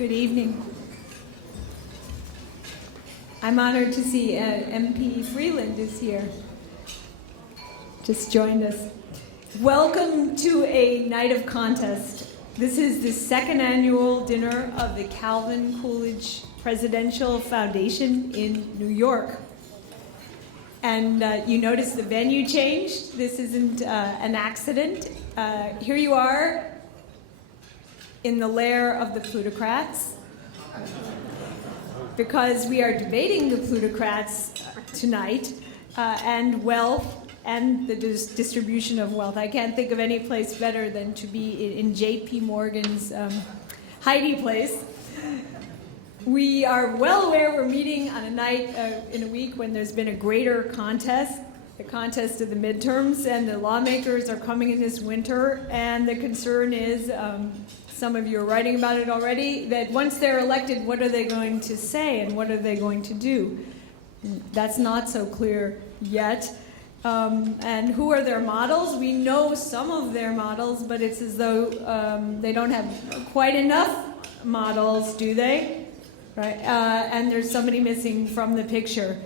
Good evening. I'm honored to see MP Freeland is here. Just joined us. Welcome to a night of contest. This is the second annual dinner of the Calvin Coolidge Presidential Foundation in New York. And you notice the venue changed. This isn't an accident. Here you are in the lair of the plutocrats, because we are debating the plutocrats tonight, and wealth and the distribution of wealth. I can't think of any place better than to be in J.P. Morgan's hidey place. We are well aware we're meeting on a night in a week when there's been a greater contest, the contest of the midterms, and the lawmakers are coming in this winter, and the concern is, some of you are writing about it already, that once they're elected, what are they going to say and what are they going to do? That's not so clear yet. And who are their models? We know some of their models, but it's as though they don't have quite enough models, do they? Right? And there's somebody missing from the picture.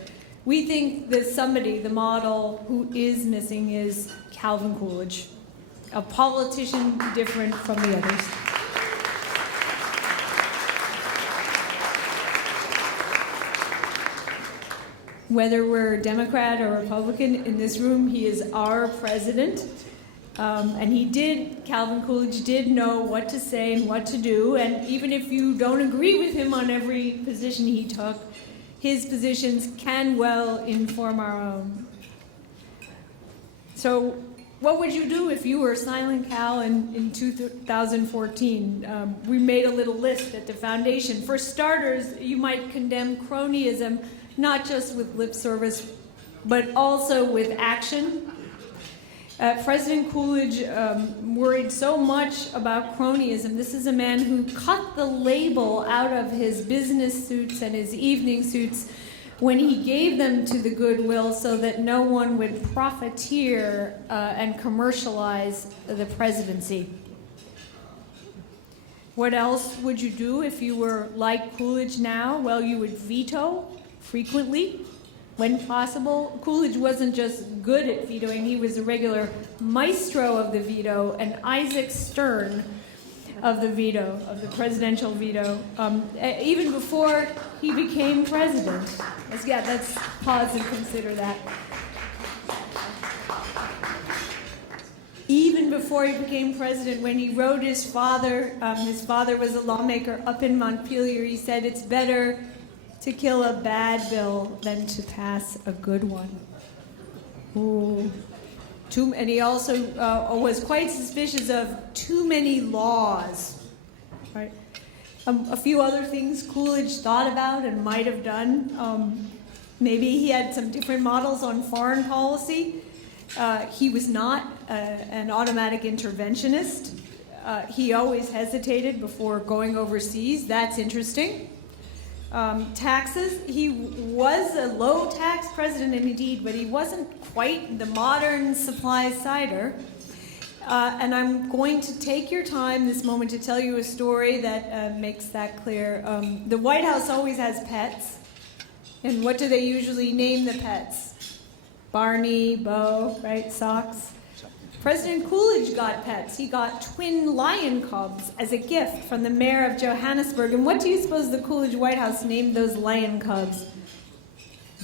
We think that somebody, the model who is missing, is Calvin Coolidge, a politician different from the others. Whether we're Democrat or Republican in this room, he is our president. And Calvin Coolidge did know what to say and what to do. And even if you don't agree with him on every position he took, his positions can well inform our own. So what would you do if you were Silent Cal in 2014? We made a little list at the foundation. For starters, you might condemn cronyism, not just with lip service, but also with action. President Coolidge worried so much about cronyism. This is a man who cut the label out of his business suits and his evening suits when he gave them to the Goodwill so that no one would profiteer and commercialize the presidency. What else would you do if you were like Coolidge now? Well, you would veto frequently, when possible. Coolidge wasn't just good at vetoing, he was a regular maestro of the veto, and Isaac Stern of the veto, of the presidential veto, even before he became president. Let's pause and consider that. Even before he became president, when he wrote his father was a lawmaker up in Montpelier, he said, "It's better to kill a bad bill than to pass a good one." Ooh. And he also was quite suspicious of too many laws. Right? A few other things Coolidge thought about and might have done. Maybe he had some different models on foreign policy. He was not an automatic interventionist. He always hesitated before going overseas. That's interesting. Taxes, he was a low-tax president indeed, but he wasn't quite the modern supply-sider. And I'm going to take your time this moment to tell you a story that makes that clear. The White House always has pets. And what do they usually name the pets? Barney, Bo, right? Socks. President Coolidge got pets. He got twin lion cubs as a gift from the mayor of Johannesburg. And what do you suppose the Coolidge White House named those lion cubs?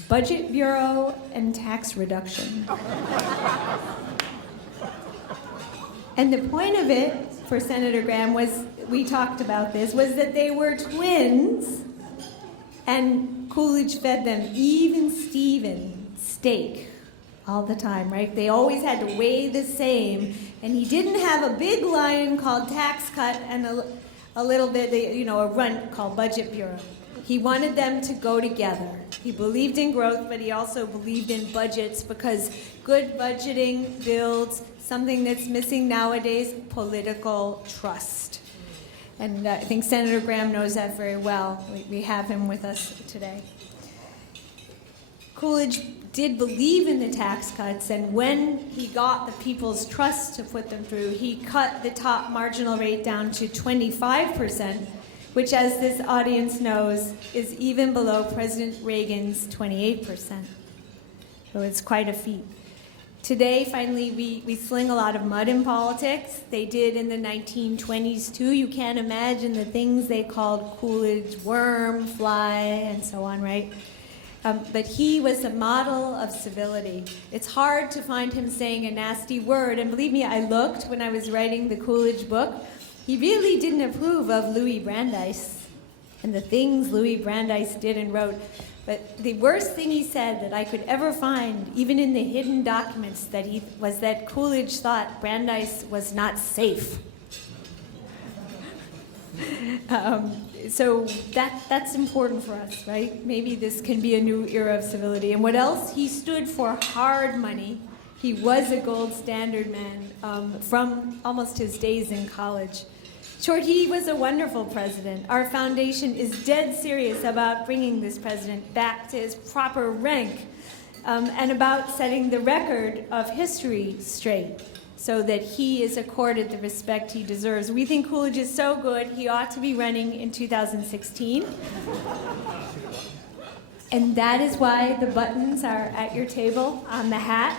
Budget Bureau and Tax Reduction. And the point of it, for Senator Gramm, we talked about this, was that they were twins, and Coolidge fed them even Steven steak all the time, right? They always had to weigh the same, and he didn't have a big lion called tax cut and a little bit, a runt called Budget Bureau. He wanted them to go together. He believed in growth, but he also believed in budgets, because good budgeting builds something that's missing nowadays: political trust. And I think Senator Gramm knows that very well. We have him with us today. Coolidge did believe in the tax cuts, and when he got the people's trust to put them through, he cut the top marginal rate down to 25%, which, as this audience knows, is even below President Reagan's 28%. So it's quite a feat. Today, finally, we sling a lot of mud in politics. They did in the 1920s, too. You can't imagine the things they called Coolidge worm, fly, and so on, right? But he was a model of civility. It's hard to find him saying a nasty word, and believe me, I looked when I was writing the Coolidge book. He really didn't approve of Louis Brandeis and the things Louis Brandeis did and wrote. But the worst thing he said that I could ever find, even in the hidden documents, was that Coolidge thought Brandeis was not safe. So that's important for us, right? Maybe this can be a new era of civility. And what else? He stood for hard money. He was a gold standard man from almost his days in college. Short, he was a wonderful president. Our foundation is dead serious about bringing this president back to his proper rank and about setting the record of history straight so that he is accorded the respect he deserves. We think Coolidge is so good, he ought to be running in 2016. And that is why the buttons are at your table on the hat.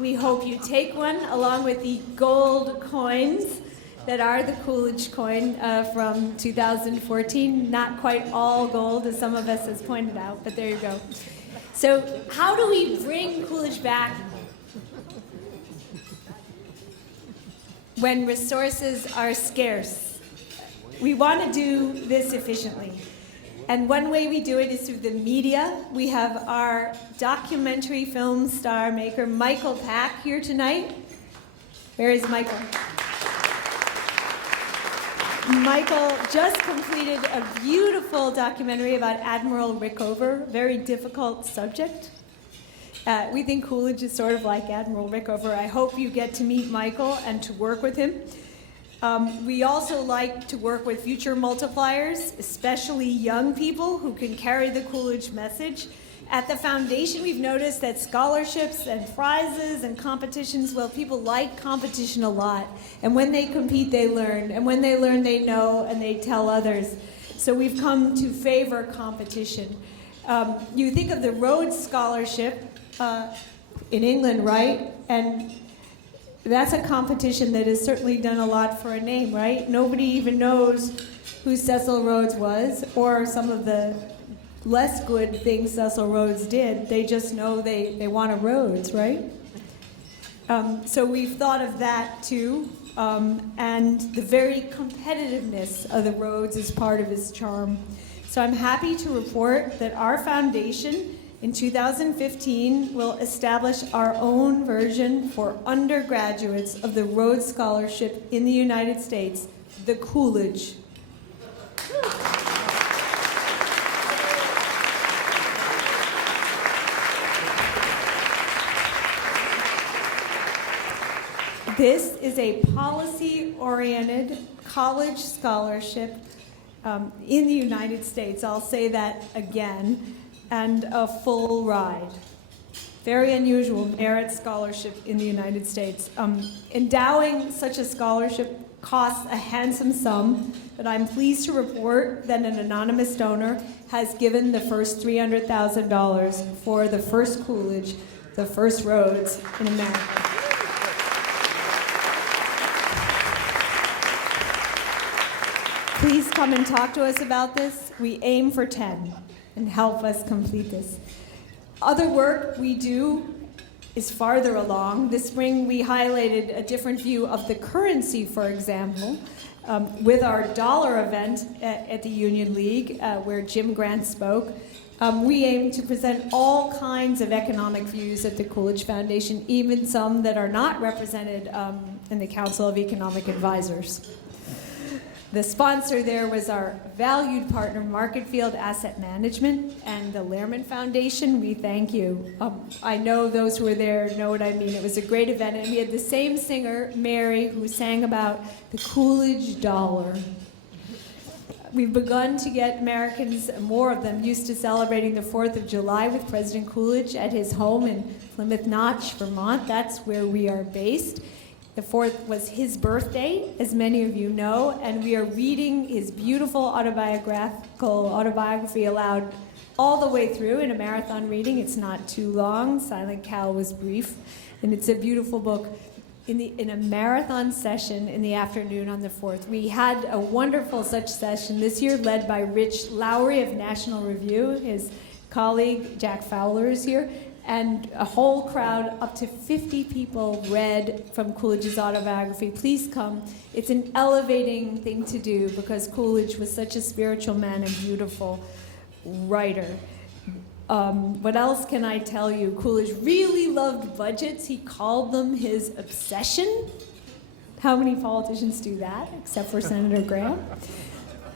We hope you take one along with the gold coins that are the Coolidge coin from 2014. Not quite all gold, as some of us has pointed out, but there you go. So how do we bring Coolidge back when resources are scarce? We want to do this efficiently. And one way we do it is through the media. We have our documentary film star maker, Michael Pack, here tonight. Where is Michael? Michael just completed a beautiful documentary about Admiral Rickover, very difficult subject. We think Coolidge is sort of like Admiral Rickover. I hope you get to meet Michael and to work with him. We also like to work with future multipliers, especially young people who can carry the Coolidge message. At the foundation, we've noticed that scholarships and prizes and competitions, well, people like competition a lot. And when they compete, they learn. And when they learn, they know and they tell others. So we've come to favor competition. You think of the Rhodes Scholarship in England, right? And that's a competition that has certainly done a lot for a name, right? Nobody even knows who Cecil Rhodes was or some of the less good things Cecil Rhodes did. They just know they want a Rhodes, right? So we've thought of that too, and the very competitiveness of the Rhodes is part of his charm. So I'm happy to report that our foundation in 2015 will establish our own version for undergraduates of the Rhodes Scholarship in the United States, the Coolidge. This is a policy-oriented college scholarship in the United States. I'll say that again, and a full ride. Very unusual merit scholarship in the United States. Endowing such a scholarship costs a handsome sum, but I'm pleased to report that an anonymous donor has given the first $300,000 for the first Coolidge, the first Rhodes in America. Please come and talk to us about this. We aim for 10 and help us complete this. Other work we do is farther along. This spring we highlighted a different view of the currency, for example, with our dollar event at the Union League, where Jim Grant spoke. We aim to present all kinds of economic views at the Coolidge Foundation, even some that are not represented in the Council of Economic Advisors. The sponsor there was our valued partner, Marketfield Asset Management, and the Lehrman Foundation. We thank you. I know those who were there know what I mean. It was a great event, and we had the same singer, Mary, who sang about the Coolidge dollar. We've begun to get Americans, more of them, used to celebrating the 4th of July with President Coolidge at his home in Plymouth Notch, Vermont. That's where we are based. The 4th was his birthday, as many of you know, and we are reading his beautiful autobiography aloud all the way through in a marathon reading. It's not too long. Silent Cal was brief, and it's a beautiful book. In a marathon session in the afternoon on the 4th. We had a wonderful such session this year led by Rich Lowry of National Review. His colleague Jack Fowler is here. And a whole crowd, up to 50 people, read from Coolidge's autobiography. Please come. It's an elevating thing to do because Coolidge was such a spiritual man and beautiful writer. What else can I tell you? Coolidge really loved budgets. He called them his obsession. How many politicians do that, except for Senator Gramm?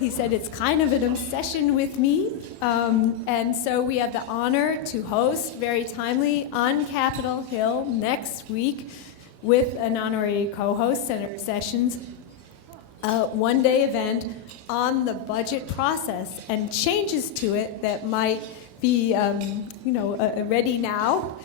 He said, it's kind of an obsession with me. And so we have the honor to host, very timely, on Capitol Hill next week with an honorary co-host, Senator Sessions, a one-day event on the budget process and changes to it that might be ready now,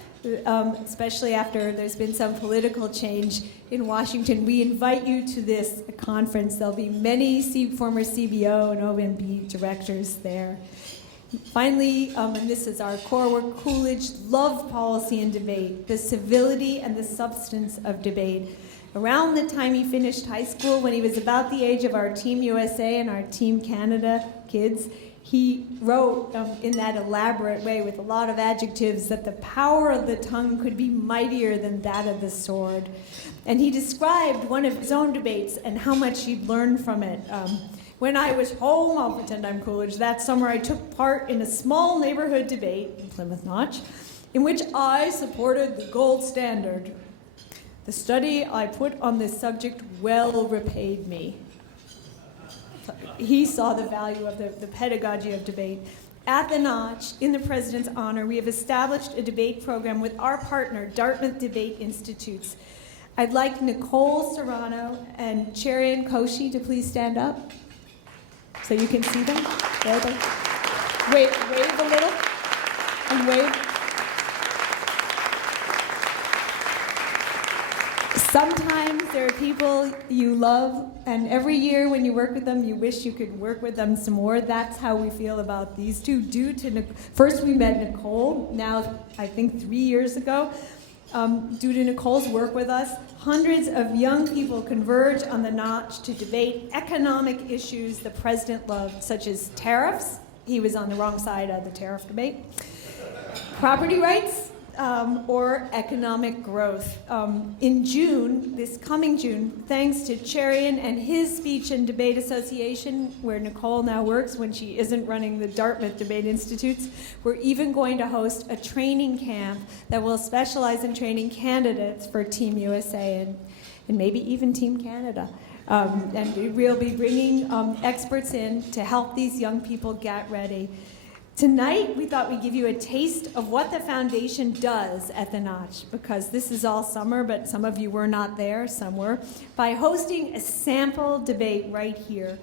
especially after there's been some political change in Washington. We invite you to this conference. There'll be many former CBO and OMB directors there. Finally, and this is our core work, Coolidge loved policy and debate, the civility and the substance of debate. Around the time he finished high school, when he was about the age of our Team USA and our Team Canada kids, he wrote in that elaborate way with a lot of adjectives that the power of the tongue could be mightier than that of the sword. And he described one of his own debates and how much he'd learned from it. When I was home, I'll pretend I'm Coolidge, that summer I took part in a small neighborhood debate in Plymouth Notch in which I supported the gold standard. The study I put on this subject well repaid me. He saw the value of the pedagogy of debate. At the Notch, in the President's honor, we have established a debate program with our partner, Dartmouth Debate Institutes. I'd like Nicole Serrano and Cherian Koshi to please stand up so you can see them. There they are. Wave a little and wave. Sometimes there are people you love, and every year when you work with them, you wish you could work with them some more. That's how we feel about these two. First we met Nicole, now I think 3 years ago. Due to Nicole's work with us, hundreds of young people converge on the Notch to debate economic issues the president loved, such as tariffs. He was on the wrong side of the tariff debate. Property rights, or economic growth. In June, this coming June, thanks to Cherian and his Speech and Debate Association, where Nicole now works when she isn't running the Dartmouth Debate Institutes, we're even going to host a training camp that will specialize in training candidates for Team USA and maybe even Team Canada. And we'll be bringing experts in to help these young people get ready. Tonight, we thought we'd give you a taste of what the foundation does at the Notch, because this is all summer, but some of you were not there, some were, by hosting a sample debate right here.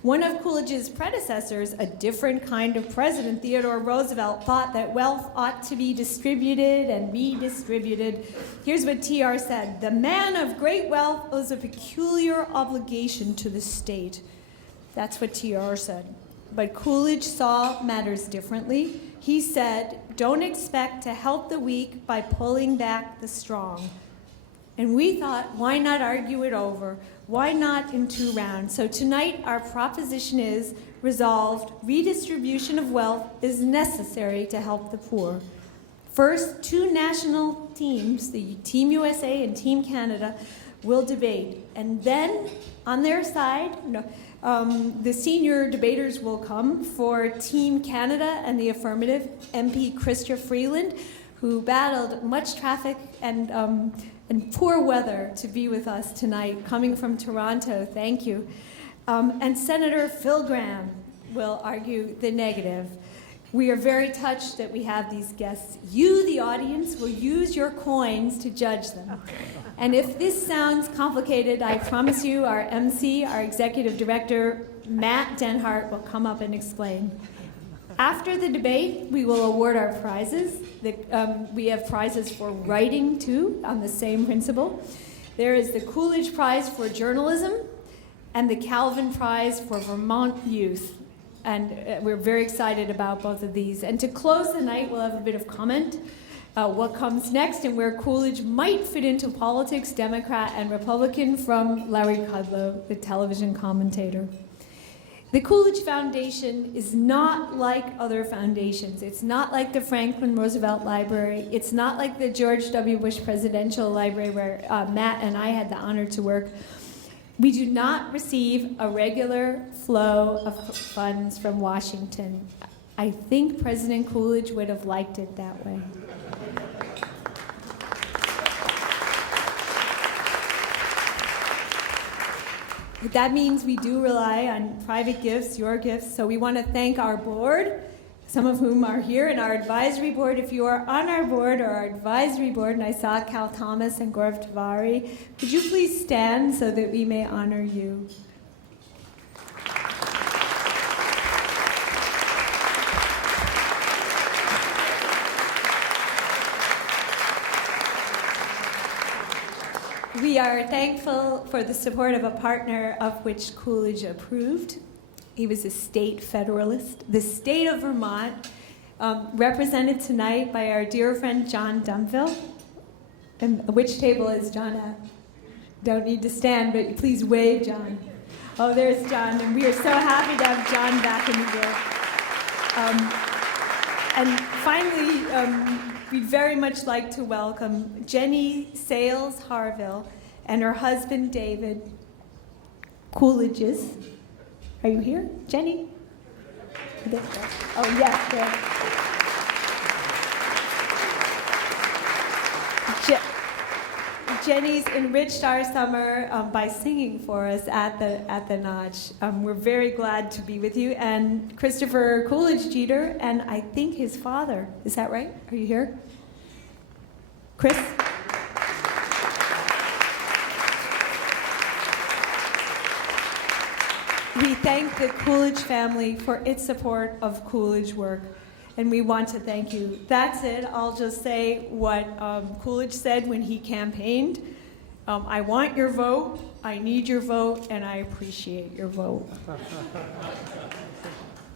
One of Coolidge's predecessors, a different kind of president, Theodore Roosevelt, thought that wealth ought to be distributed and redistributed. Here's what TR said: "The man of great wealth owes a peculiar obligation to the state." That's what TR said. But Coolidge saw matters differently. He said, "Don't expect to help the weak by pulling back the strong." And we thought, why not argue it over? Why not in 2 rounds? So tonight, our proposition is resolved: redistribution of wealth is necessary to help the poor. First, 2 national teams, the Team USA and Team Canada, will debate. And then, on their side, the senior debaters will come for Team Canada and the affirmative, MP Chrystia Freeland, who battled much traffic and poor weather to be with us tonight, coming from Toronto. Thank you. And Senator Phil Gramm will argue the negative. We are very touched that we have these guests. You, the audience, will use your coins to judge them. And if this sounds complicated, I promise you our MC, our executive director, Matt Denhart, will come up and explain. After the debate, we will award our prizes. We have prizes for writing, too, on the same principle. There is the Coolidge Prize for Journalism and the Calvin Prize for Vermont Youth. And we're very excited about both of these. And to close the night, we'll have a bit of comment. What comes next and where Coolidge might fit into politics, Democrat and Republican, from Larry Kudlow, the television commentator. The Coolidge Foundation is not like other foundations. It's not like the Franklin Roosevelt Library. It's not like the George W. Bush Presidential Library, where Matt and I had the honor to work. We do not receive a regular flow of funds from Washington. I think President Coolidge would have liked it that way. But that means we do rely on private gifts, your gifts, so we want to thank our board, some of whom are here, and our advisory board. If you are on our board or our advisory board, and I saw Cal Thomas and Gaurav Tiwari, could you please stand so that we may honor you? We are thankful for the support of a partner of which Coolidge approved. He was a state federalist. The state of Vermont, represented tonight by our dear friend John Dunville. And which table is John at? Don't need to stand, but please wave, John. Oh, there's John, and we are so happy to have John back in the room. And finally, we'd very much like to welcome Jenny Sales Harville and her husband David Coolidge's. Are you here, Jenny? Oh, yes, there. Jenny's enriched our summer by singing for us at the Notch. We're very glad to be with you. And Christopher Coolidge Jeter, and I think his father. Is that right? Are you here? Chris? We thank the Coolidge family for its support of Coolidge work, and we want to thank you. That's it. I'll just say what Coolidge said when he campaigned. I want your vote, I need your vote, and I appreciate your vote.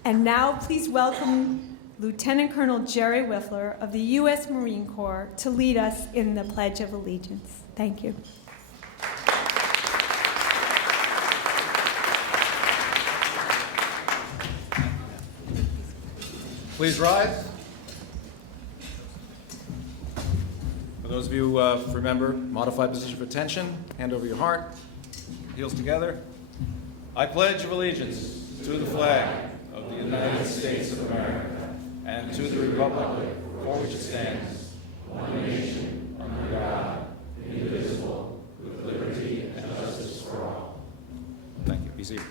And now please welcome Lieutenant Colonel Jerry Wiffler of the U.S. Marine Corps to lead us in the Pledge of Allegiance. Thank you. Please rise. For those of you who remember, modified position for attention, hand over your heart, heels together. I pledge allegiance to the flag of the United States of America and to the republic for which it stands, one nation, under God, indivisible, with liberty and justice for all. Thank you. Be seated.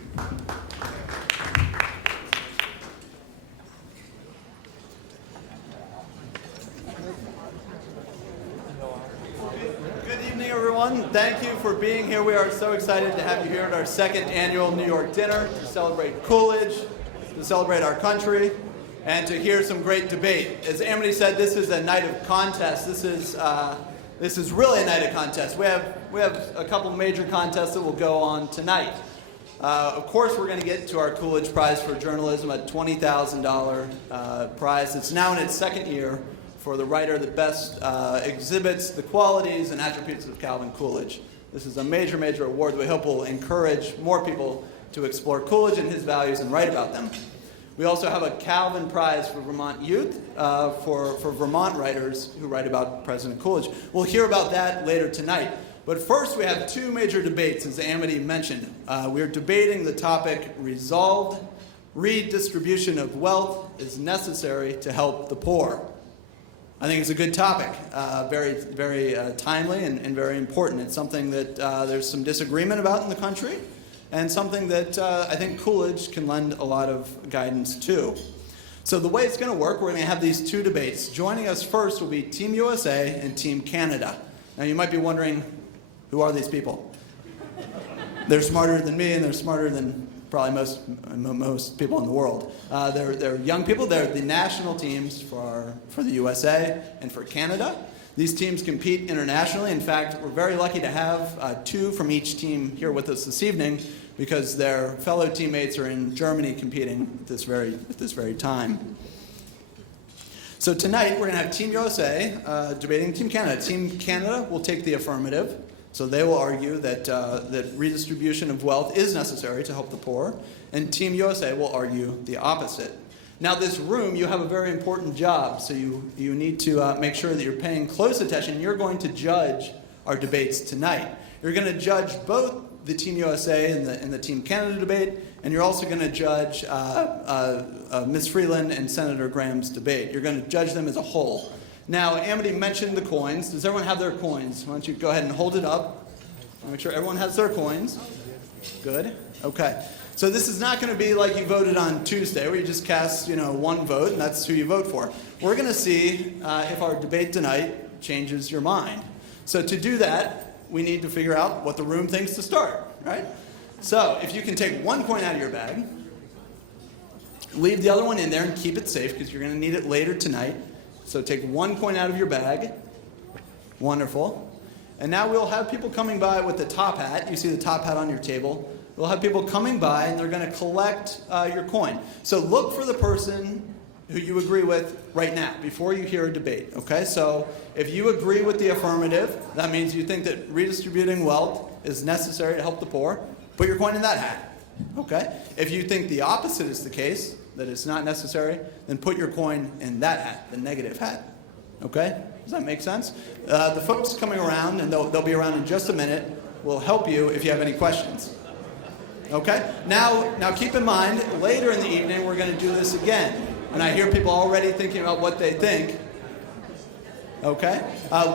Thank you for being here. We are so excited to have you here at our second annual New York dinner to celebrate Coolidge, to celebrate our country, and to hear some great debate. As Amity said, this is a night of contest. This is really a night of contest. We have a couple major contests that will go on tonight. Of course, we're going to get to our Coolidge Prize for Journalism, a $20,000 prize. It's now in its second year for the writer that best exhibits the qualities and attributes of Calvin Coolidge. This is a major, major award that we hope will encourage more people to explore Coolidge and his values and write about them. We also have a Calvin Prize for Vermont Youth for Vermont writers who write about President Coolidge. We'll hear about that later tonight. But first, we have two major debates, as Amity mentioned. We're debating the topic, resolved redistribution of wealth is necessary to help the poor. I think it's a good topic, very, very timely and very important. It's something that there's some disagreement about in the country, and something that I think Coolidge can lend a lot of guidance to. So the way it's going to work, we're going to have these two debates. Joining us first will be Team USA and Team Canada. Now you might be wondering, who are these people? They're smarter than me, and they're smarter than probably most people in the world. They're young people. They're the national teams for the USA and for Canada. These teams compete internationally. In fact, we're very lucky to have 2 from each team here with us this evening because their fellow teammates are in Germany competing at this very time. So tonight we're going to have Team USA debating Team Canada. Team Canada will take the affirmative. So they will argue that redistribution of wealth is necessary to help the poor, and Team USA will argue the opposite. Now this room, you have a very important job, so you need to make sure that you're paying close attention. You're going to judge our debates tonight. You're going to judge both the Team USA and the Team Canada debate, and you're also going to judge Ms. Freeland and Senator Gramm's debate. You're going to judge them as a whole. Now, Amity mentioned the coins. Does everyone have their coins? Why don't you go ahead and hold it up. Make sure everyone has their coins. Good. Okay. So this is not going to be like you voted on Tuesday, where you just cast, one vote, and that's who you vote for. We're going to see if our debate tonight changes your mind. So to do that, we need to figure out what the room thinks to start, right? So if you can take one coin out of your bag, leave the other one in there and keep it safe because you're going to need it later tonight. So take one coin out of your bag. Wonderful. And now we'll have people coming by with the top hat. You see the top hat on your table. We'll have people coming by, and they're going to collect your coin. So look for the person who you agree with right now before you hear a debate. Okay? So if you agree with the affirmative, that means you think that redistributing wealth is necessary to help the poor. Put your coin in that hat. Okay? If you think the opposite is the case, that it's not necessary, then put your coin in that hat, the negative hat. Okay? Does that make sense? The folks coming around, and they'll be around in just a minute, will help you if you have any questions. Okay? Now keep in mind, later in the evening, we're going to do this again. And I hear people already thinking about what they think. Okay?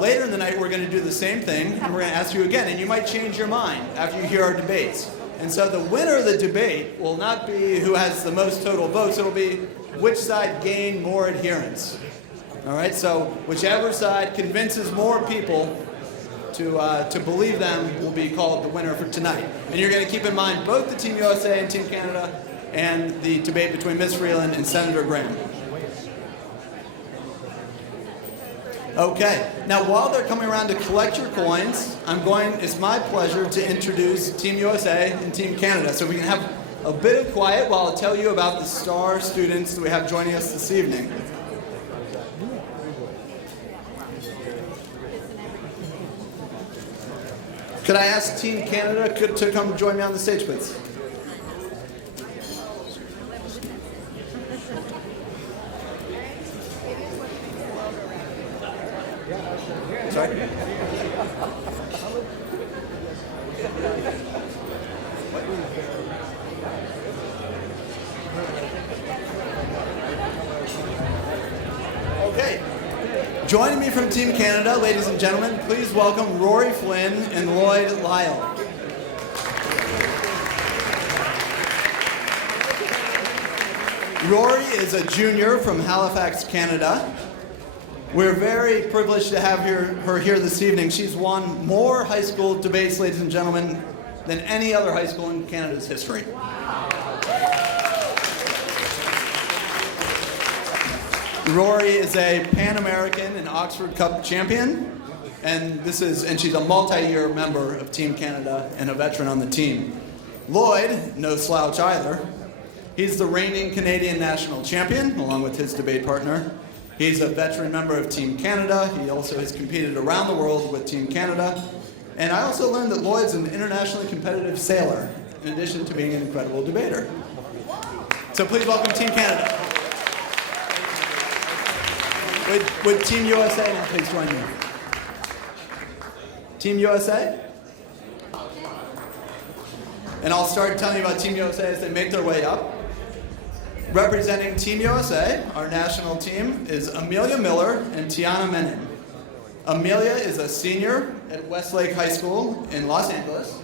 Later in the night, we're going to do the same thing, and we're going to ask you again. And you might change your mind after you hear our debates. And so the winner of the debate will not be who has the most total votes. It'll be which side gained more adherents. All right? So whichever side convinces more people to believe them will be called the winner for tonight. And you're going to keep in mind both the Team USA and Team Canada and the debate between Ms. Freeland and Senator Gramm. Okay, now while they're coming around to collect your coins, it's my pleasure to introduce Team USA and Team Canada. So we can have a bit of quiet while I tell you about the star students that we have joining us this evening. Could I ask Team Canada to come join me on the stage, please? Sorry? Okay. Joining me from Team Canada, ladies and gentlemen, please welcome Rory Flynn and Lloyd Lyle. Rory is a junior from Halifax, Canada. We're very privileged to have her here this evening. She's won more high school debates, ladies and gentlemen, than any other high school in Canada's history. Rory is a Pan American and Oxford Cup champion, and she's a multi-year member of Team Canada and a veteran on the team. Lloyd, no slouch either. He's the reigning Canadian national champion, along with his debate partner. He's a veteran member of Team Canada. He also has competed around the world with Team Canada. And I also learned that Lloyd's an internationally competitive sailor, in addition to being an incredible debater. So please welcome Team Canada. Would Team USA now please join me? Team USA? And I'll start telling you about Team USA as they make their way up. Representing Team USA, our national team, is Amelia Miller and Tiana Menon. Amelia is a senior at Westlake High School in Los Angeles.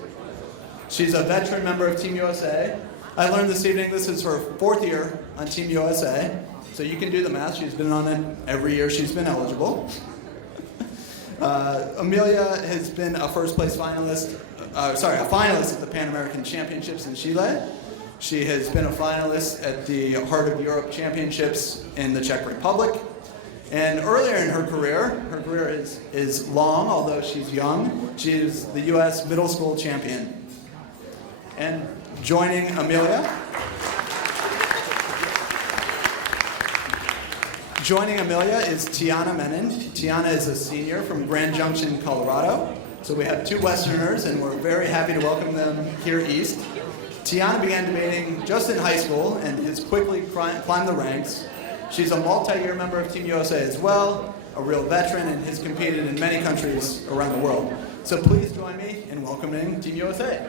She's a veteran member of Team USA. I learned this evening this is her 4th year on Team USA. So you can do the math. She's been on it every year she's been eligible. Amelia has been a finalist at the Pan American Championships in Chile. She has been a finalist at the Heart of Europe Championships in the Czech Republic. And earlier in her career is long, although she's young. She is the U.S. middle school champion. And joining Amelia is Tiana Menon. Tiana is a senior from Grand Junction, Colorado. So we have two Westerners, and we're very happy to welcome them here east. Tiana began debating just in high school and has quickly climbed the ranks. She's a multi-year member of Team USA as well, a real veteran, and has competed in many countries around the world. So please join me in welcoming Team USA.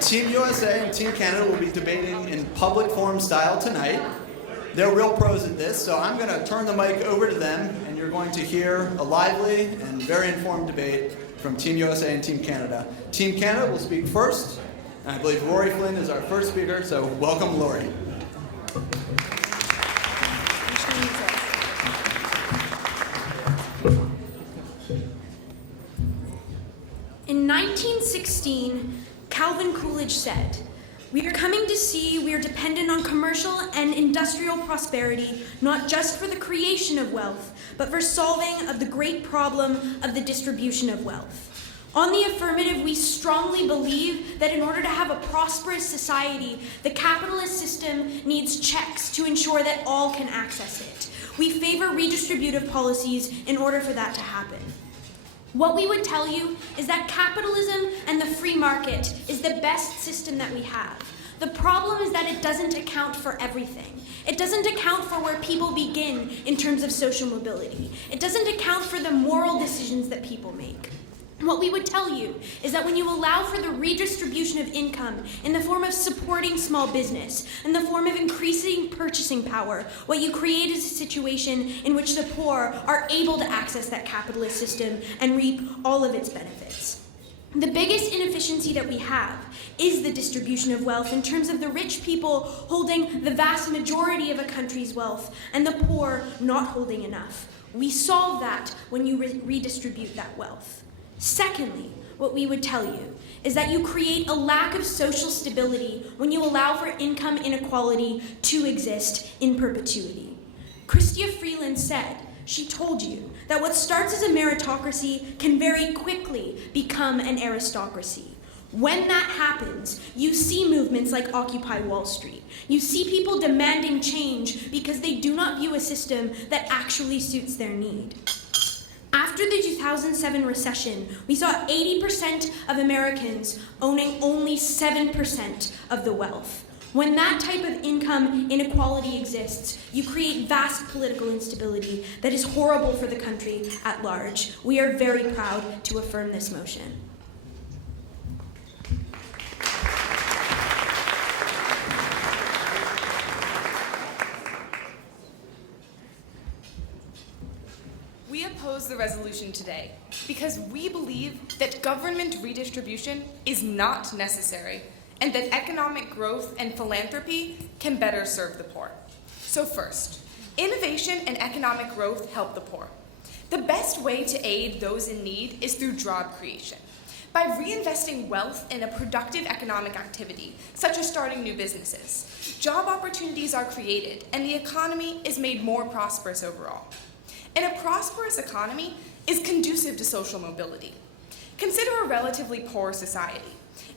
Team USA and Team Canada will be debating in public forum style tonight. They're real pros at this, so I'm going to turn the mic over to them, and you're going to hear a lively and very informed debate from Team USA and Team Canada. Team Canada will speak first, and I believe Lori Flynn is our first speaker, so welcome, Lori. In 1916, Calvin Coolidge said, "We are coming to see we are dependent on commercial and industrial prosperity, not just for the creation of wealth, but for solving of the great problem of the distribution of wealth." On the affirmative, we strongly believe that in order to have a prosperous society, the capitalist system needs checks to ensure that all can access it. We favor redistributive policies in order for that to happen. What we would tell you is that capitalism and the free market is the best system that we have. The problem is that it doesn't account for everything. It doesn't account for where people begin in terms of social mobility. It doesn't account for the moral decisions that people make. What we would tell you is that when you allow for the redistribution of income in the form of supporting small business, in the form of increasing purchasing power, what you create is a situation in which the poor are able to access that capitalist system and reap all of its benefits. The biggest inefficiency that we have is the distribution of wealth in terms of the rich people holding the vast majority of a country's wealth and the poor not holding enough. We solve that when you redistribute that wealth. Secondly, what we would tell you is that you create a lack of social stability when you allow for income inequality to exist in perpetuity. Chrystia Freeland said, she told you, that what starts as a meritocracy can very quickly become an aristocracy. When that happens, you see movements like Occupy Wall Street. You see people demanding change because they do not view a system that actually suits their need. After the 2007 recession, we saw 80% of Americans owning only 7% of the wealth. When that type of income inequality exists, you create vast political instability that is horrible for the country at large. We are very proud to affirm this motion. We oppose the resolution today because we believe that government redistribution is not necessary and that economic growth and philanthropy can better serve the poor. So first, innovation and economic growth help the poor. The best way to aid those in need is through job creation. By reinvesting wealth in a productive economic activity, such as starting new businesses, job opportunities are created and the economy is made more prosperous overall. And a prosperous economy is conducive to social mobility. Consider a relatively poor society.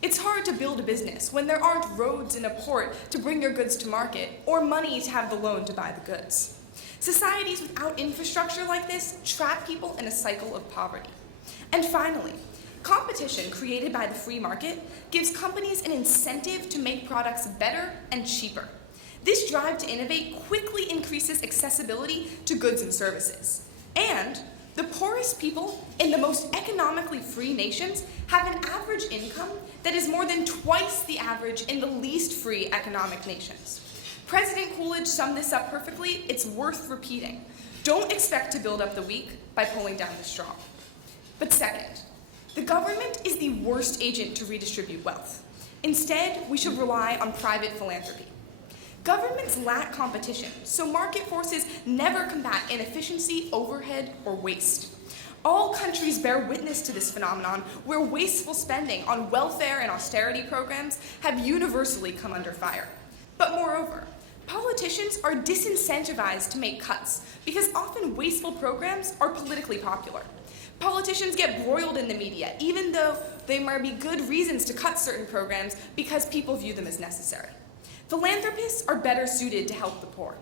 It's hard to build a business when there aren't roads and a port to bring your goods to market or money to have the loan to buy the goods. Societies without infrastructure like this trap people in a cycle of poverty. And finally, competition created by the free market gives companies an incentive to make products better and cheaper. This drive to innovate quickly increases accessibility to goods and services. And the poorest people in the most economically free nations have an average income that is more than twice the average in the least free economic nations. President Coolidge summed this up perfectly. It's worth repeating. Don't expect to build up the weak by pulling down the strong. But second, the government is the worst agent to redistribute wealth. Instead, we should rely on private philanthropy. Governments lack competition, so market forces never combat inefficiency, overhead, or waste. All countries bear witness to this phenomenon where wasteful spending on welfare and austerity programs have universally come under fire. But moreover, politicians are disincentivized to make cuts because often wasteful programs are politically popular. Politicians get broiled in the media, even though there might be good reasons to cut certain programs because people view them as necessary. Philanthropists are better suited to help the poor.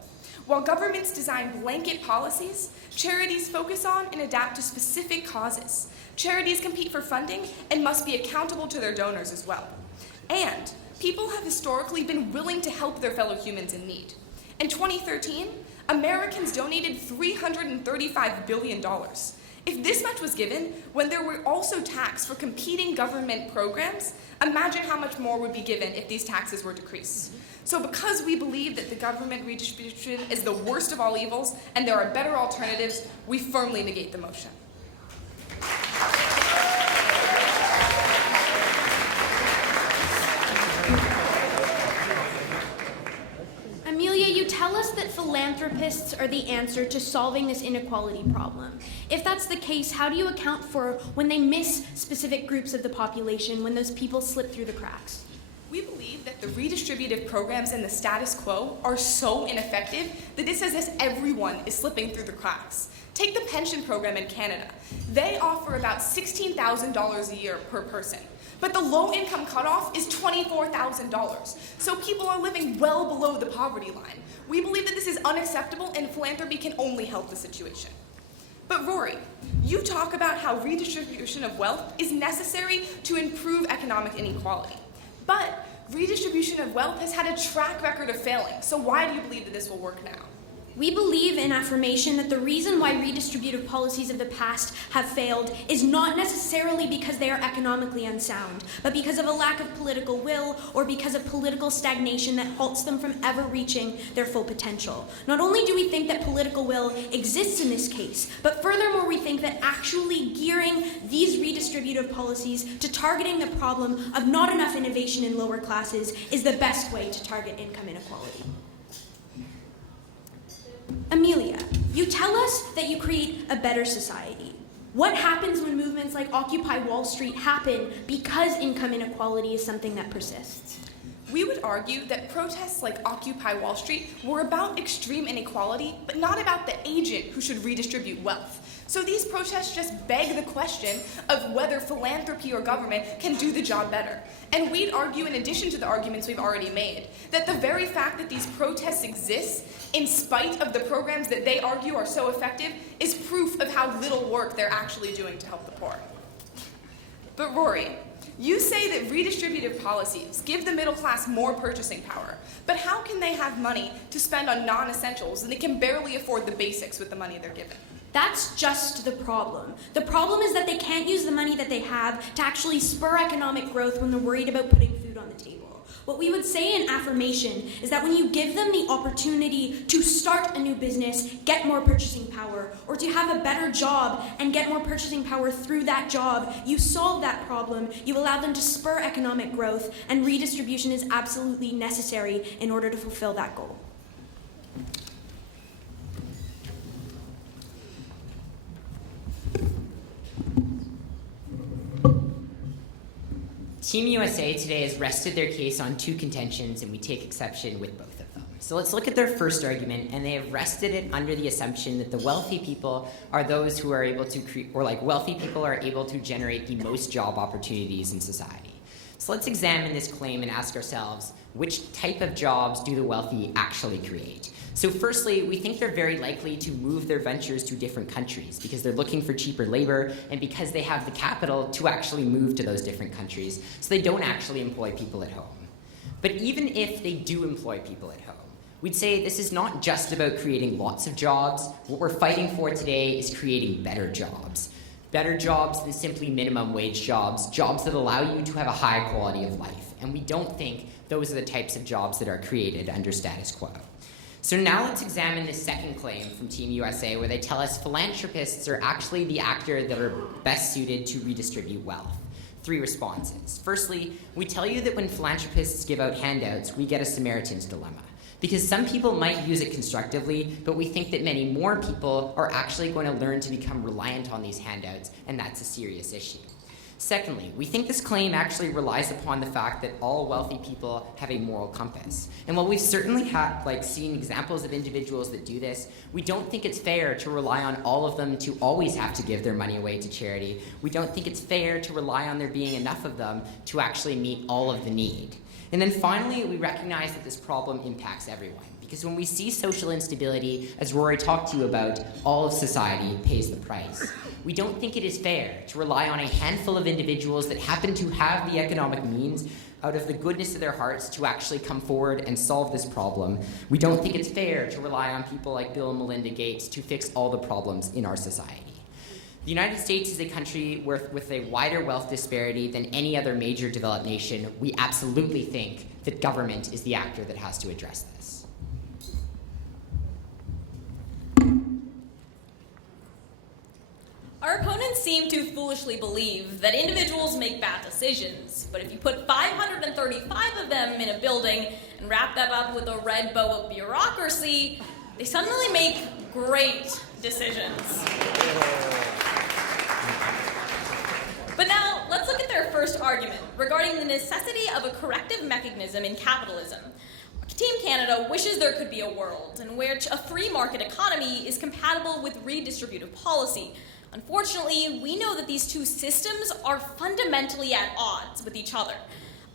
While governments design blanket policies, charities focus on and adapt to specific causes. Charities compete for funding and must be accountable to their donors as well. And people have historically been willing to help their fellow humans in need. In 2013, Americans donated $335 billion. If this much was given when there were also taxes for competing government programs, imagine how much more would be given if these taxes were decreased. So because we believe that the government redistribution is the worst of all evils and there are better alternatives, we firmly negate the motion. Amelia, you tell us that philanthropists are the answer to solving this inequality problem. If that's the case, how do you account for when they miss specific groups of the population, when those people slip through the cracks? We believe that the redistributive programs and the status quo are so ineffective that it's as if everyone is slipping through the cracks. Take the pension program in Canada. They offer about $16,000 a year per person. But the low-income cutoff is $24,000. So people are living well below the poverty line. We believe that this is unacceptable and philanthropy can only help the situation. But Rory, you talk about how redistribution of wealth is necessary to improve economic inequality. But redistribution of wealth has had a track record of failing. So why do you believe that this will work now? We believe in affirmation that the reason why redistributive policies of the past have failed is not necessarily because they are economically unsound, but because of a lack of political will or because of political stagnation that halts them from ever reaching their full potential. Not only do we think that political will exists in this case, but furthermore we think that actually gearing these redistributive policies to targeting the problem of not enough innovation in lower classes is the best way to target income inequality. Amelia, you tell us that you create a better society. What happens when movements like Occupy Wall Street happen because income inequality is something that persists? We would argue that protests like Occupy Wall Street were about extreme inequality, but not about the agent who should redistribute wealth. So these protests just beg the question of whether philanthropy or government can do the job better. And we'd argue, in addition to the arguments we've already made, that the very fact that these protests exist, in spite of the programs that they argue are so effective, is proof of how little work they're actually doing to help the poor. But Rory, you say that redistributive policies give the middle class more purchasing power, but how can they have money to spend on non-essentials and they can barely afford the basics with the money they're given? That's just the problem. The problem is that they can't use the money that they have to actually spur economic growth when they're worried about putting food on the table. What we would say in affirmation is that when you give them the opportunity to start a new business, get more purchasing power, or to have a better job and get more purchasing power through that job, you solve that problem, you allow them to spur economic growth, and redistribution is absolutely necessary in order to fulfill that goal. Team USA today has rested their case on two contentions, and we take exception with both of them. So let's look at their first argument, and they have rested it under the assumption that the wealthy people are those who are able to wealthy people are able to generate the most job opportunities in society. So let's examine this claim and ask ourselves, which type of jobs do the wealthy actually create? So firstly, we think they're very likely to move their ventures to different countries because they're looking for cheaper labor and because they have the capital to actually move to those different countries, so they don't actually employ people at home. But even if they do employ people at home, we'd say this is not just about creating lots of jobs. What we're fighting for today is creating better jobs. Better jobs than simply minimum wage jobs, jobs that allow you to have a high quality of life. And we don't think those are the types of jobs that are created under status quo. So now let's examine the second claim from Team USA, where they tell us philanthropists are actually the actor that are best suited to redistribute wealth. Three responses. Firstly, we tell you that when philanthropists give out handouts, we get a Samaritan's dilemma. Because some people might use it constructively, but we think that many more people are actually going to learn to become reliant on these handouts, and that's a serious issue. Secondly, we think this claim actually relies upon the fact that all wealthy people have a moral compass. And while we've certainly seen examples of individuals that do this, we don't think it's fair to rely on all of them to always have to give their money away to charity. We don't think it's fair to rely on there being enough of them to actually meet all of the need. And then finally, we recognize that this problem impacts everyone. Because when we see social instability, as Rory talked to you about, all of society pays the price. We don't think it is fair to rely on a handful of individuals that happen to have the economic means out of the goodness of their hearts to actually come forward and solve this problem. We don't think it's fair to rely on people like Bill and Melinda Gates to fix all the problems in our society. The United States is a country with a wider wealth disparity than any other major developed nation. We absolutely think that government is the actor that has to address this. Our opponents seem to foolishly believe that individuals make bad decisions, but if you put 535 of them in a building and wrap them up with a red bow of bureaucracy, they suddenly make great decisions. But now, let's look at their first argument regarding the necessity of a corrective mechanism in capitalism. Team Canada wishes there could be a world in which a free market economy is compatible with redistributive policy. Unfortunately, we know that these two systems are fundamentally at odds with each other.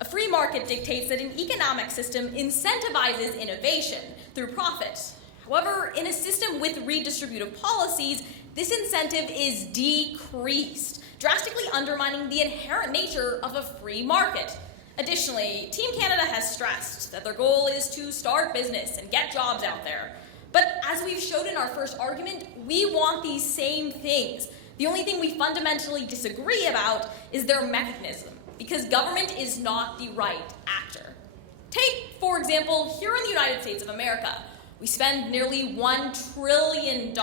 A free market dictates that an economic system incentivizes innovation through profit. However, in a system with redistributive policies, this incentive is decreased, drastically undermining the inherent nature of a free market. Additionally, Team Canada has stressed that their goal is to start business and get jobs out there. But as we've showed in our first argument, we want these same things. The only thing we fundamentally disagree about is their mechanism, because government is not the right actor. Take, for example, here in the United States of America, we spend nearly $1 trillion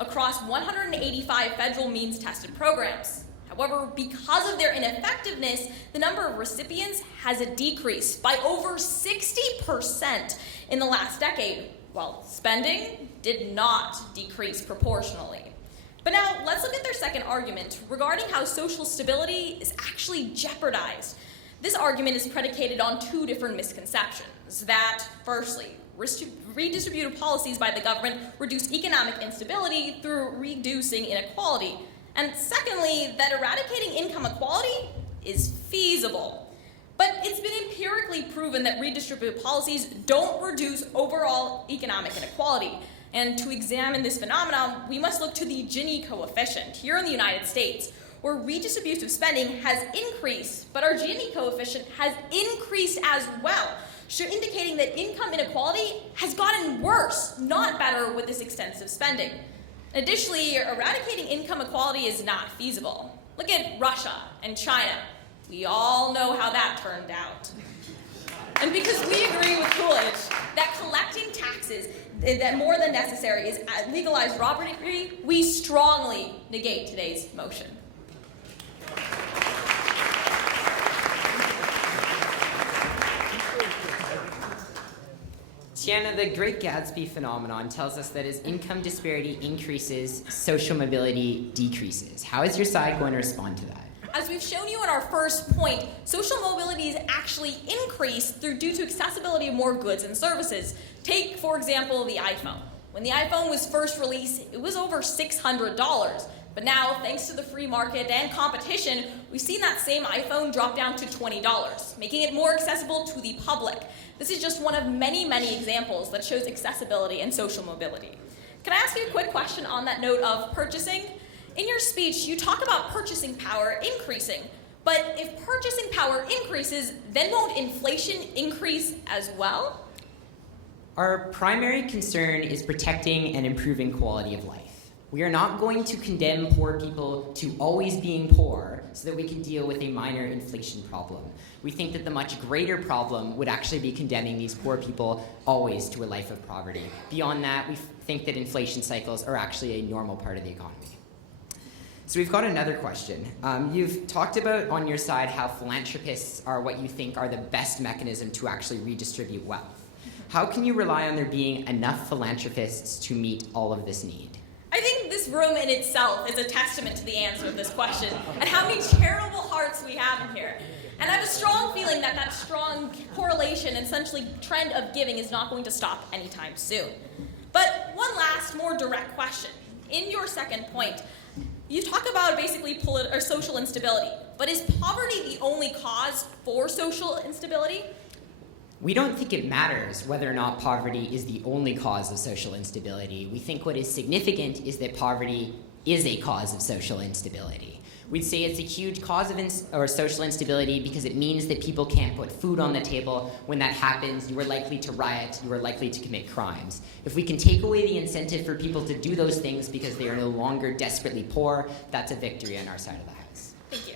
across 185 federal means-tested programs. However, because of their ineffectiveness, the number of recipients has decreased by over 60% in the last decade, while spending did not decrease proportionally. But now, let's look at their second argument regarding how social stability is actually jeopardized. This argument is predicated on two different misconceptions. That, firstly, redistributive policies by the government reduce economic instability through reducing inequality. And secondly, that eradicating income equality is feasible. But it's been empirically proven that redistributive policies don't reduce overall economic inequality. And to examine this phenomenon, we must look to the Gini coefficient here in the United States, where redistributive spending has increased, but our Gini coefficient has increased as well, indicating that income inequality has gotten worse, not better, with this extensive spending. Additionally, eradicating income equality is not feasible. Look at Russia and China. We all know how that turned out. And because we agree with Coolidge that collecting taxes that more than necessary is legalized robbery, we strongly negate today's motion. Tiana, the Great Gatsby phenomenon tells us that as income disparity increases, social mobility decreases. How is your side going to respond to that? As we've shown you in our first point, social mobility is actually increased due to accessibility of more goods and services. Take, for example, the iPhone. When the iPhone was first released, it was over $600. But now, thanks to the free market and competition, we've seen that same iPhone drop down to $20, making it more accessible to the public. This is just one of many, many examples that shows accessibility and social mobility. Can I ask you a quick question on that note of purchasing? In your speech, you talk about purchasing power increasing, but if purchasing power increases, then won't inflation increase as well? Our primary concern is protecting and improving quality of life. We are not going to condemn poor people to always being poor so that we can deal with a minor inflation problem. We think that the much greater problem would actually be condemning these poor people always to a life of poverty. Beyond that, we think that inflation cycles are actually a normal part of the economy. So we've got another question. You've talked about on your side how philanthropists are what you think are the best mechanism to actually redistribute wealth. How can you rely on there being enough philanthropists to meet all of this need? I think this this room in itself is a testament to the answer of this question and how many charitable hearts we have in here. And I have a strong feeling that that strong correlation and essentially trend of giving is not going to stop anytime soon. But one last, more direct question. In your second point, you talk about basically social instability, but is poverty the only cause for social instability? We don't think it matters whether or not poverty is the only cause of social instability. We think what is significant is that poverty is a cause of social instability. We'd say it's a huge cause of social instability because it means that people can't put food on the table. When that happens, you are likely to riot, you are likely to commit crimes. If we can take away the incentive for people to do those things because they are no longer desperately poor, that's a victory on our side of the house. Thank you.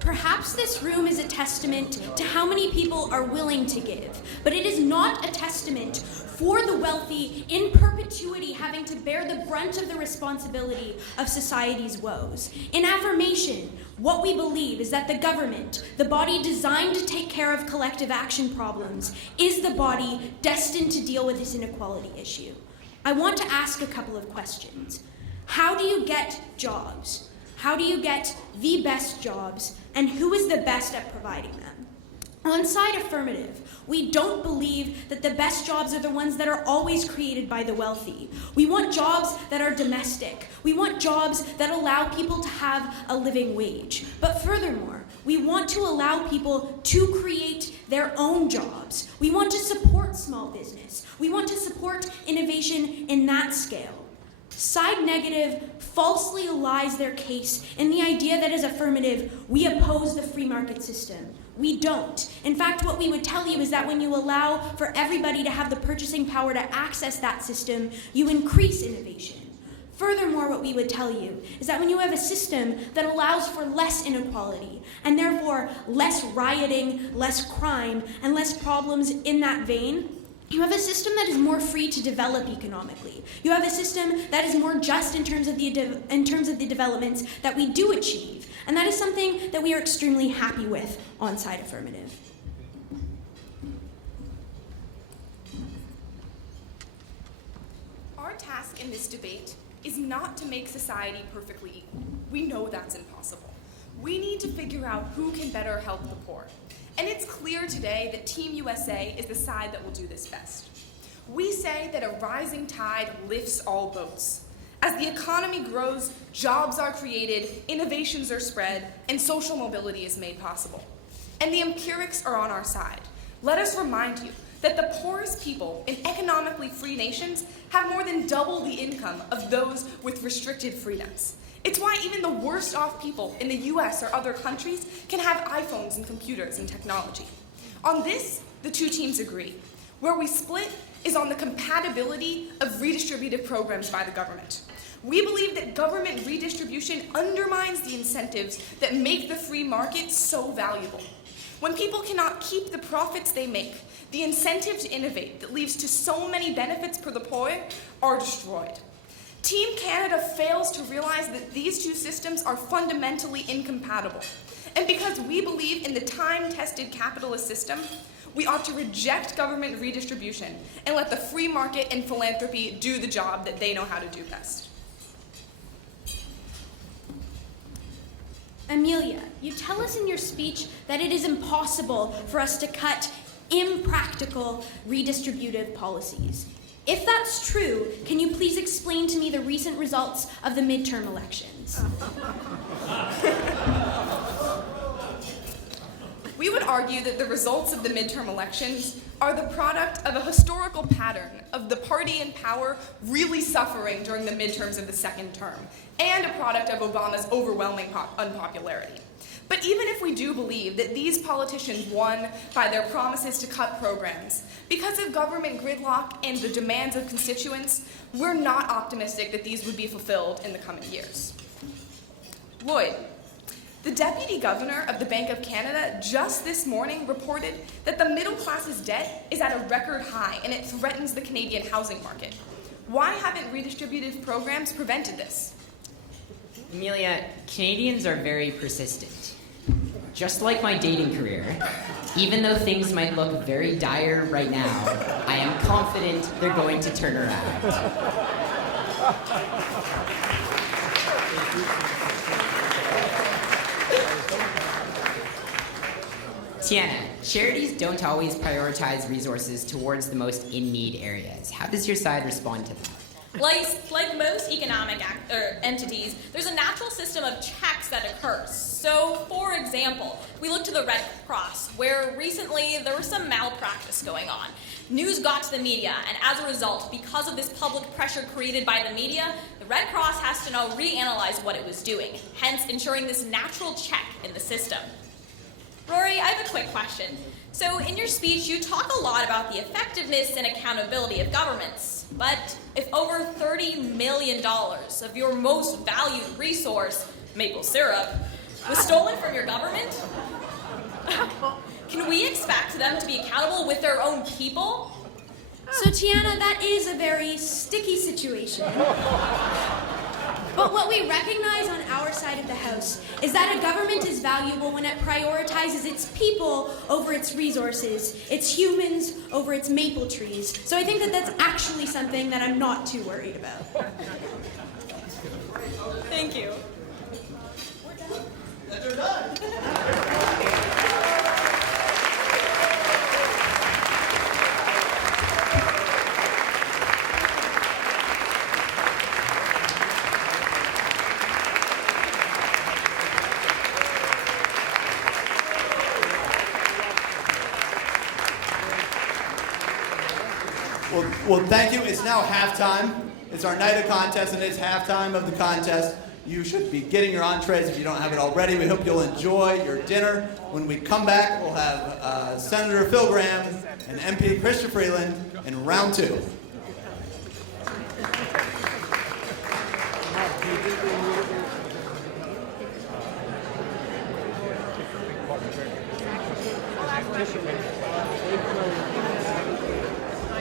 Perhaps this room is a testament to how many people are willing to give, but it is not a testament for the wealthy in perpetuity having to bear the brunt of the responsibility of society's woes. In affirmation, what we believe is that the government, the body designed to take care of collective action problems, is the body destined to deal with this inequality issue. I want to ask a couple of questions. How do you get jobs? How do you get the best jobs? And who is the best at providing them? On side affirmative, we don't believe that the best jobs are the ones that are always created by the wealthy. We want jobs that are domestic. We want jobs that allow people to have a living wage. But furthermore, we want to allow people to create their own jobs. We want to support small business. We want to support innovation in that scale. Side negative falsely lies their case in the idea that as affirmative, we oppose the free market system. We don't. In fact, what we would tell you is that when you allow for everybody to have the purchasing power to access that system, you increase innovation. Furthermore, what we would tell you is that when you have a system that allows for less inequality, and therefore less rioting, less crime, and less problems in that vein, you have a system that is more free to develop economically. You have a system that is more just in terms of the developments that we do achieve. And that is something that we are extremely happy with on side affirmative. Our task in this debate is not to make society perfectly equal. We know that's impossible. We need to figure out who can better help the poor. And it's clear today that Team USA is the side that will do this best. We say that a rising tide lifts all boats. As the economy grows, jobs are created, innovations are spread, and social mobility is made possible. And the empirics are on our side. Let us remind you that the poorest people in economically free nations have more than double the income of those with restricted freedoms. It's why even the worst off people in the US or other countries can have iPhones and computers and technology. On this, the two teams agree. Where we split is on the compatibility of redistributive programs by the government. We believe that government redistribution undermines the incentives that make the free market so valuable. When people cannot keep the profits they make, the incentive to innovate that leads to so many benefits for the poor are destroyed. Team Canada fails to realize that these two systems are fundamentally incompatible. And because we believe in the time-tested capitalist system, we ought to reject government redistribution and let the free market and philanthropy do the job that they know how to do best. Amelia, you tell us in your speech that it is impossible for us to cut impractical redistributive policies. If that's true, can you please explain to me the recent results of the midterm elections? We would argue that the results of the midterm elections are the product of a historical pattern of the party in power really suffering during the midterms of the second term, and a product of Obama's overwhelming unpopularity. But even if we do believe that these politicians won by their promises to cut programs, because of government gridlock and the demands of constituents, we're not optimistic that these would be fulfilled in the coming years. Lloyd, the deputy governor of the Bank of Canada just this morning reported that the middle class's debt is at a record high and it threatens the Canadian housing market. Why haven't redistributive programs prevented this? Amelia, Canadians are very persistent. Just like my dating career, even though things might look very dire right now, I am confident they're going to turn around. Tiana, charities don't always prioritize resources towards the most in-need areas. How does your side respond to that? Like most economic entities, there's a natural system of checks that occurs. So, for example, we look to the Red Cross, where recently there was some malpractice going on. News got to the media, and as a result, because of this public pressure created by the media, the Red Cross has to now reanalyze what it was doing, hence ensuring this natural check in the system. Rory, I have a quick question. So, in your speech, you talk a lot about the effectiveness and accountability of governments. But if over $30 million of your most valued resource, maple syrup, was stolen from your government, can we expect them to be accountable with their own people? So, Tiana, that is a very sticky situation. But what we recognize on our side of the house is that a government is valuable when it prioritizes its people over its resources, its humans over its maple trees. So I think that that's actually something that I'm not too worried about. Thank you. Well, thank you. It's now halftime. It's our night of contest, and it's halftime of the contest. You should be getting your entrees if you don't have it already. We hope you'll enjoy your dinner. When we come back, we'll have Senator Phil Gramm and MP Chrystia Freeland in round 2. Thank you.